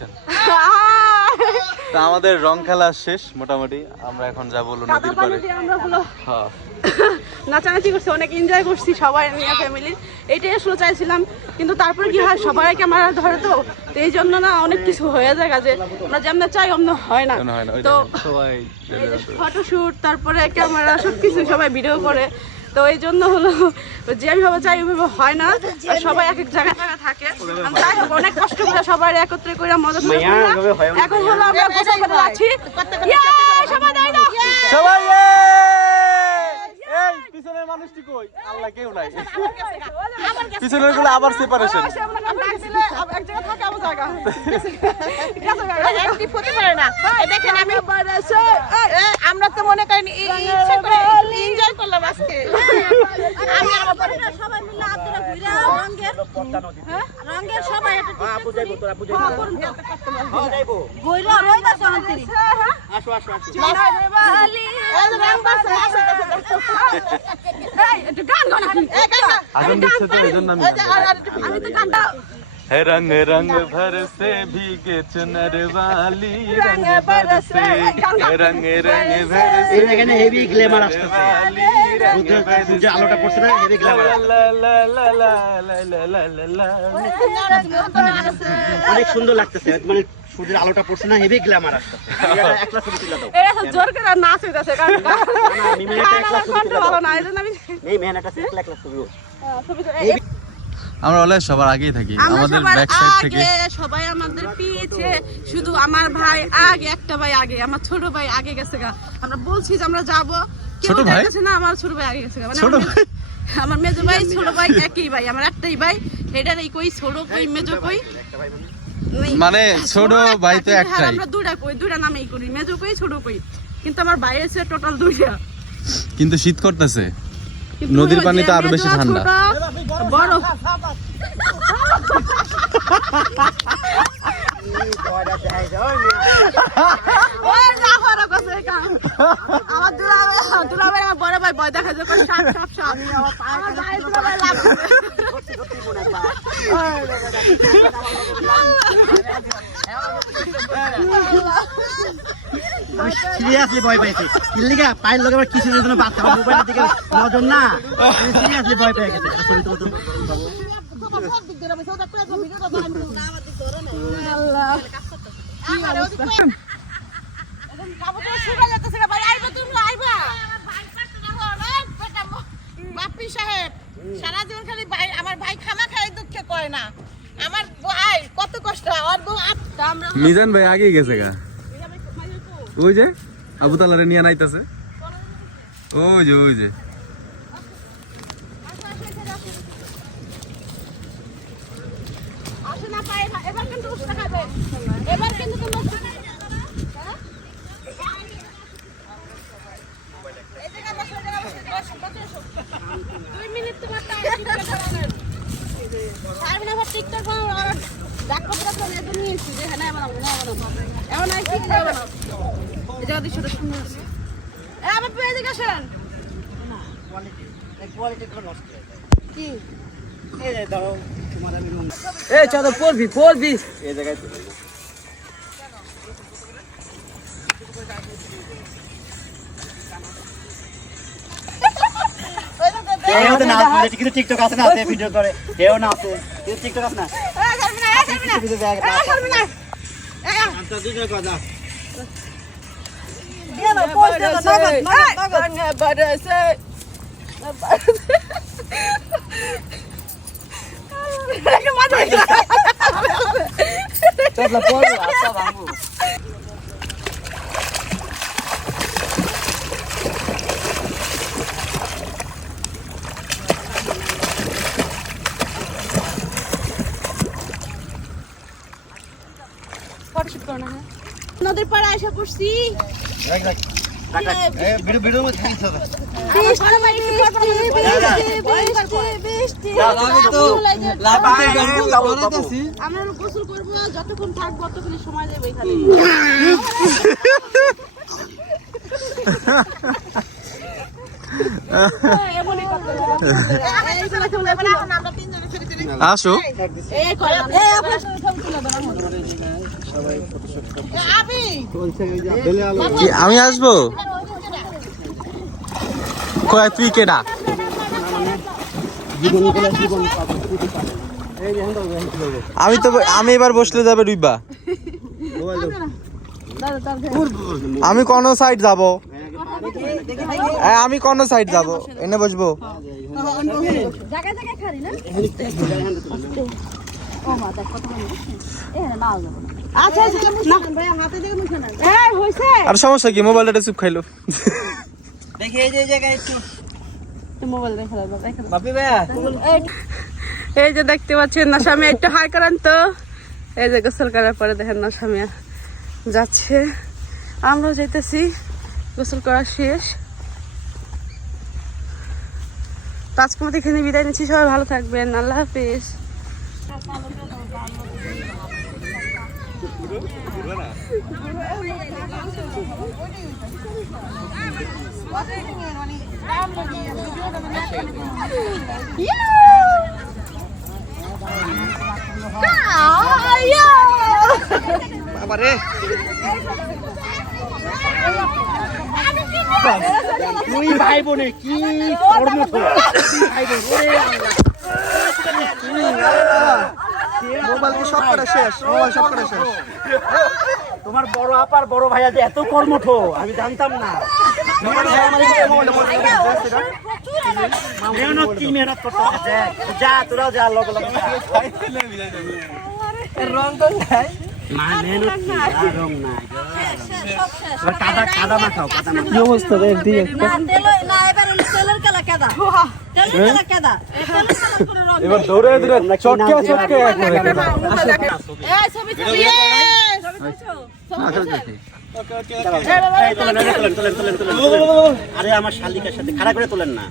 Preparation. তো আমাদের রং খেলা শেষ মোটামুটি, আমরা এখন যাব নদীর পাড়ে। হ্যাঁ নাচানাচি করছি, অনেক এনজয় করছি সবাই নিয়ে ফ্যামিলি, এইটাই আসলে চাইছিলাম। কিন্তু তারপরে কি হয়, সবাই ক্যামেরা ধরে তো এই জন্য না অনেক কিছু হয়ে যায় যে আমরা যেমন চাই অমন হয় না। তো সবাই ফটোশুট, তারপরে ক্যামেরা সবকিছু সবাই ভিডিও করে, তো এই জন্য হলো যে ভাবে চাই ওইভাবে হয় না, আর সবাই এক এক জায়গায় থাকে। যাই হোক, অনেক কষ্ট করে সবাই একত্রে করে মজা করে এখন হলো আমরা গোসল করতে যাচ্ছি। সবাই দেয় না, সবাই এই পিছনের মানুষটি কই? আল্লাহ কেউ নাই, পিছনের গুলো আবার সেপারেশন। এক জায়গায় থাকে আবার জায়গা অ্যাক্টিভ হতে পারে না। দেখেন আমি আমরা তো মনে করেন ইচ্ছে করে এনজয় করলাম আজকে। আমি আমার পরিবার সবাই মিলে আপনারা ঘুরে রঙের সবাই একটা আপু যাইবো তোরা আপু যাইবো হ্যাঁ যাইবো ঘুরে রইদা শান্তি আসো আসো আসো বালি রং বাস আসো এই একটু গান গান এই গান আগুন দিচ্ছে তো এজন্য আমি তো গানটা है रंग रंग भर से भीगे चुनर वाली रंग बरसे रंग रंग भर से এখানে হেভি গ্ল্যামার আসছে সূর্য আলোটা পড়ছে না, হেভি গ্ল্যামার লা লা লা লা লা লা লা লা অনেক সুন্দর লাগতেছে, মানে সূর্যের আলোটা পড়ছে না, হেভি গ্ল্যামার আসতেছে। এটা একলা ছবি তুলে দাও। এরা জোর করে নাচ হইতাছে, কারণ মিমির একটা একলা ছবি তুলে দাও। ভালো না, এজন্য আমি এই মেন একটা একলা একলা ছবি আমরা অলওয়েজ সবার আগেই থাকি, আমাদের সবার ব্যাক সাইড থেকে আগে, সবাই আমাদের পিছে, শুধু আমার ভাই আগে, একটা ভাই আগে, আমার ছোট ভাই আগে গেছে গা। আমরা বলছি যে আমরা যাব, কেউ ছোট ভাই? যাইতেছে না, আমার ছোট ভাই আগে গেছে গা। মানে ছোট ভাই? আমার মেজো ভাই ছোট ভাই একই ভাই, আমার একটাই ভাই। এটার এই কই ছোট কই মেজো কই মানে ছোট ভাই তো একটাই। আমরা দুইটা কই, দুইটা নামেই করি, মেজো কই ছোট কই। কিন্তু আমার ভাই আছে টোটাল দুইটা। কিন্তু শীত করতেছে, কিন্তু নদীর ওই পানি যে তো আরো বেশি মেজো, ঠান্ডা। ছোট, বড় ওই না হলো কসে কা আমার দুলাবে আমার বড় ভাই ভয় দেখা যায়, কোন সাপ সাপ সাপ আমি আমার পায়ে দুলাবে লাভ সিরিয়াসলি ভয় পাইছে। কি লিগা পায়ের লগে আবার কিছুর জন্য বাচ্চা মোবাইলের দিকে নজর না, সিরিয়াসলি ভয় পেয়ে গেছে। সরি তো সারা জীবন খালি ভাই, আমার ভাই খামা খাই দুঃখে কয় না, আমার ভাই কত কষ্ট হয়। ওর বউ আমরা মিজান ভাই আগেই গেছে গা, ওই যে আবু তালারে নিয়ে নাইতাছে, ওই যে ওই যে আসে না পায় না। এবার কিন্তু উষ্ণ খাবে, এবার কিন্তু কোনো এই জায়গা বসো, এই জায়গা বসো, বসো। 2 মিনিট তোমার টাইম টিকটক বানানোর। সারা দিন আবার টিকটক বানানো আর ডাক্তার করে এত নিয়েছি যে হ্যাঁ বানাবো না বানাবো। এমন আর কি বানাবো। এই জায়গা দিয়ে ছোট সুন্দর আছে। আমার পেয়ে দিকে আসেন। কোয়ালিটি তো নষ্ট কি এই যে দাও তোমার আমি রুম এই চলো পড়বি এই জায়গায় কিন্তু টিকটক আছে না, ভিডিও করে কেউ না আছে, টিকটক আছে না, নদীর পাড়ে এসে পড়ছি। ভিডিও মধ্যে থাকতে হবে। আমরা গোসল করবো, যতক্ষণ থাকবো ততক্ষণ সময় দেবো এখানে। আসো। কি আমি আসবো? কয় তুই কেডা? আমি এবার বসলে যাবে ডুইবা। আমি কোন সাইড যাব? আমি কোন সাইড যাব? এনে বসবো। জায়গায় জায়গায় খারি না ও মা দেখ কত মানে এ না নাও যাব আচ্ছা না ভাই হাতে দেখে মুখে না এই হইছে আর সমস্যা কি? মোবাইলটা চুপ খাইলো। দেখি এই যে জায়গায় একটু মোবাইল রেখে দাও রেখে দাও। বাপি ভাইয়া এই যে দেখতে পাচ্ছেন নাসা মিয়া, একটু হাই করেন তো। এই যে গোসল করার পরে দেখেন নাসা মিয়া যাচ্ছে, আমরাও যাইতেছি। গোসল করা শেষ। তো আজকের মতো এখানে বিদায় নিচ্ছি। সবাই ভালো থাকবেন, আল্লাহ হাফিজ। বাবারে তুই ভাই বোনে কি কর্ম ভাই বোন মোবাইল সব করা শেষ, মোবাইল সব করা শেষ। তোমার বড় আপার বড় ভাইয়া যে এত কর্মঠ আমি জানতাম না। মেহনত কি মেহনত করতে হবে, যা তোরাও যা লগে লগে রং তো নাই না, মেহনত কি আর রং নাই। কাদা কাদা মাখাও, কাদা মাখাও। কি অবস্থা রে? ঠিক না তেল না এবার তেলের কালা কাদা তেলের কালা কাদা তেলের কালা করে রং এবার দৌড়ে দৌড়ে চটকে চটকে এই ছবি ছবি আরে আমার শালিকার সাথে খাড়া করে তোলেন না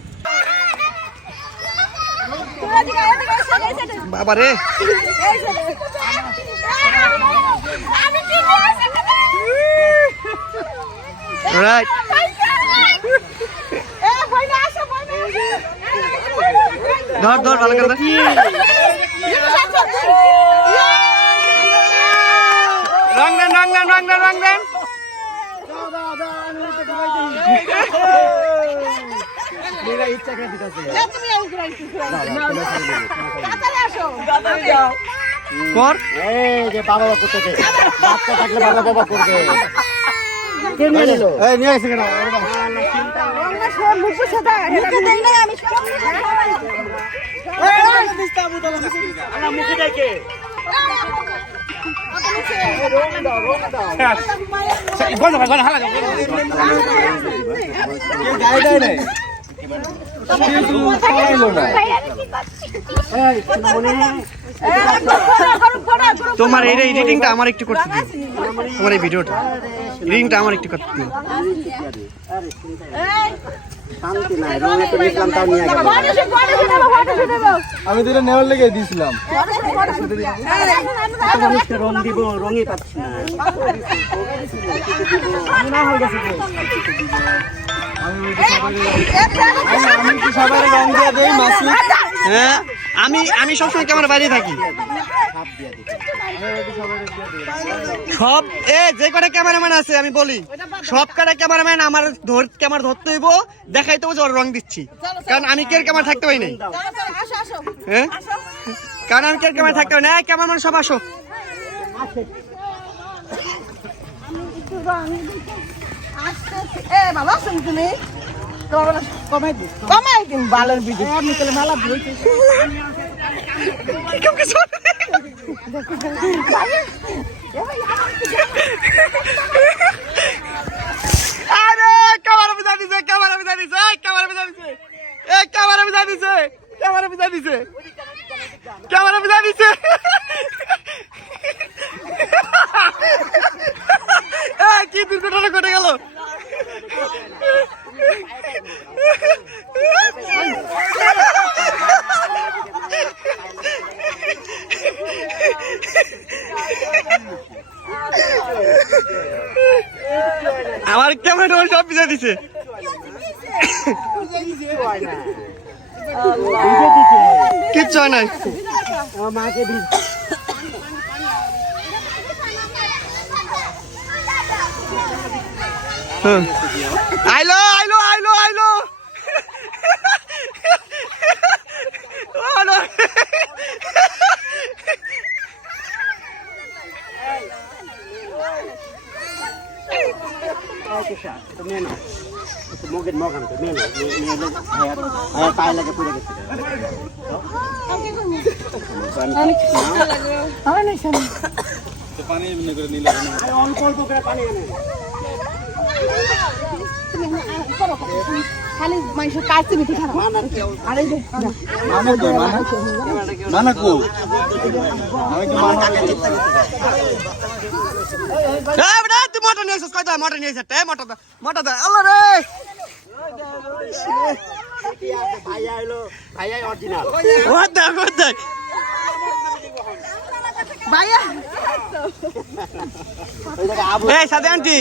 বাবারে। রাইট ধর ধর ভালো করে রং দেন রং দেন রং দেন রং দেন। ইচ্ছা করে দিতেছে কর। এই যে বাবা বাবা করতেছে, বাচ্চা থাকলে বাবা বাবা করবে। কে নিয়ে নিল? এই নিয়ে আসছে কেন? মুখে দেখে তোমার এই এডিটিংটা আমার একটু করতে দিন, তোমার এই ভিডিওটা এডিটিংটা আমার একটু করতে দিন। আমি তো নেওয়ার লেগে দিয়েছিলাম। রং দিব, রঙই পাচ্ছি না। সবাই রং দিয়ে দেই মাসি। হ্যাঁ আমি সবসময় ক্যামেরা বাইরে থাকি। সব যে কটা ক্যামেরাম্যান আছে আমি বলি, সব কটা ক্যামেরাম্যান আমার ক্যামেরা ধরতে হইব, দেখাইতে হইব যে ওর রং দিচ্ছি। কারণ আমি কে ক্যামেরা থাকতে পারি নাই। হ্যাঁ কারণ আমি কে ক্যামেরা থাকতে পারি না। ক্যামেরাম্যান সব আসো। বাবা শুন তুমি কমাই দিন বালের ভিডিও আমি তাহলে মালা ধুইছি আরে ক্যামেরা বিজা দিছে, ক্যামেরা বিজা দিছে, ক্যামেরা বিজা দিছে, ক্যামেরা বিজা দিছে, ক্যামেরা বিজা দিছে, ক্যামেরা বিজা দিছে। কি দুর্ঘটনা ঘটে গেল। আমার ক্যামেরা সব পিছিয়ে দিছে। কিচ্ছু হয় নাই। আইলো আইলো আইলো আইলো পানি এমনি করে নিলে অল্প অল্প করে পানি এনে খালি মানুষ কাটছে মিঠে খারাপ আরে মানা কো তুই মোটর নিয়ে এসেছিস কয়টা মোটর নিয়ে এসেছে মোটর দা আল্লাহ রে ভাইয়া এলো ভাইয়া অরিজিনাল ওয়াট দেখ ভাইয়া এই সাথে আন্টি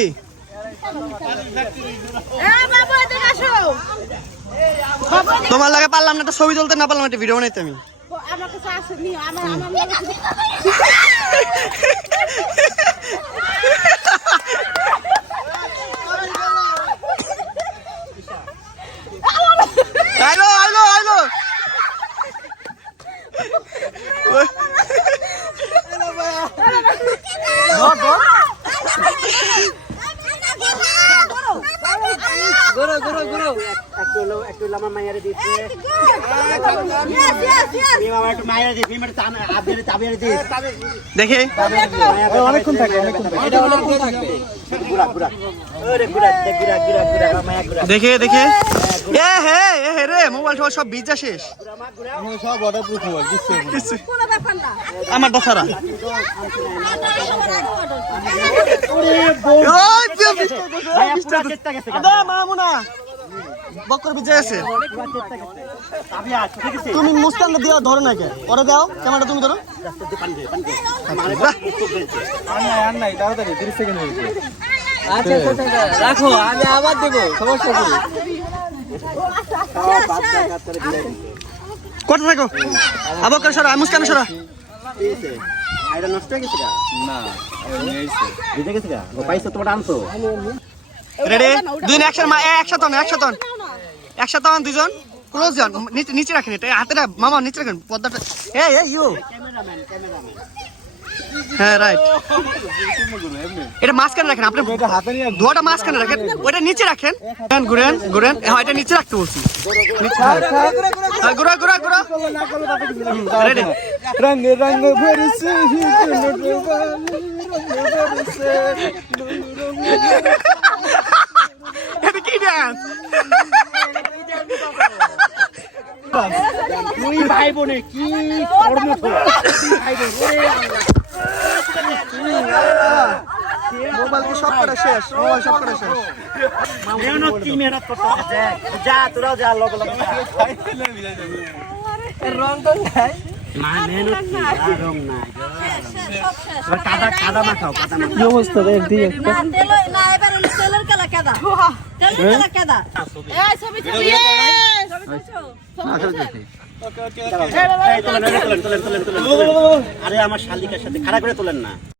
বাবু এদিকে আসো তোমার লাগে পারলাম না, একটা ছবি তুলতে না পারলাম, একটা ভিডিও বানাইতে আমি। আমার কাছে আসে নি আমার আইলো আইলো আইলো একটু আমার মায়ের দিচ্ছে আমার একটু মায়ের দিচ্ছি চাবিয়ে দিচ্ছি দেখে অনেকক্ষণ থাকে এটা অনেকক্ষণ থাকবে গুড়া গুড়া ওরে গুড়া গুড়া গুড়া গুড়া মায়া গুড়া দেখে এ হে রে মোবাইল টোবাইল সব ভিজা শেষ, সব অর্ডার প্রুফ মোবাইল কিছু কোন ব্যাপারটা আমারটা ছাড়া। বকর ভিজা গেছে, তুমি মুস্তানটা দিয়া ধরো না কে, ওরা দাও ক্যামেরাটা তুমি ধরো। আর নাই তাড়াতাড়ি 30 সেকেন্ড হয়েছে। আচ্ছা রাখো আমি আবার দেবো সমস্যা কি কত থাকো আবকার সরা মুস্কান সরা এটা নষ্ট হয়ে গেছে না নিয়েছে বুঝে গেছে ও পয়সা তোমার আনছো রেডি দুই একসাথে দুইজন ক্লোজ যান, নিচে রাখেন, এটা হাতেটা মামা নিচে রাখেন পর্দাটা। এই ইউ হ্যাঁ রাইট, এটা মাঝখানে রাখেন, আপনি ধোয়াটা মাঝখানে রাখেন, ওইটা নিচে রাখেন, ঘুরেন হ্যাঁ এটা নিচে রাখতে বলছি, ঘুরা রেডি। রঙ রঙ ভরসে এটা কি ডান্স? তুই ভাই বোনে কি কর্ম ভাই বোন মোবাইল সব করে শেষ, মোবাইল সব করে শেষ। মেহনত কি মেহনত করতে যা তোরাও যা লগ লগ রং তো নাই না মেহনত কি রং নাই কাদা মাখাও কি অবস্থা দেখ দিই না তেল না এবার তেলের কালা কাদা তেলের কাদা এই ছবি আরে আমার শালিকার সাথে খারাপ করে তোলেন না।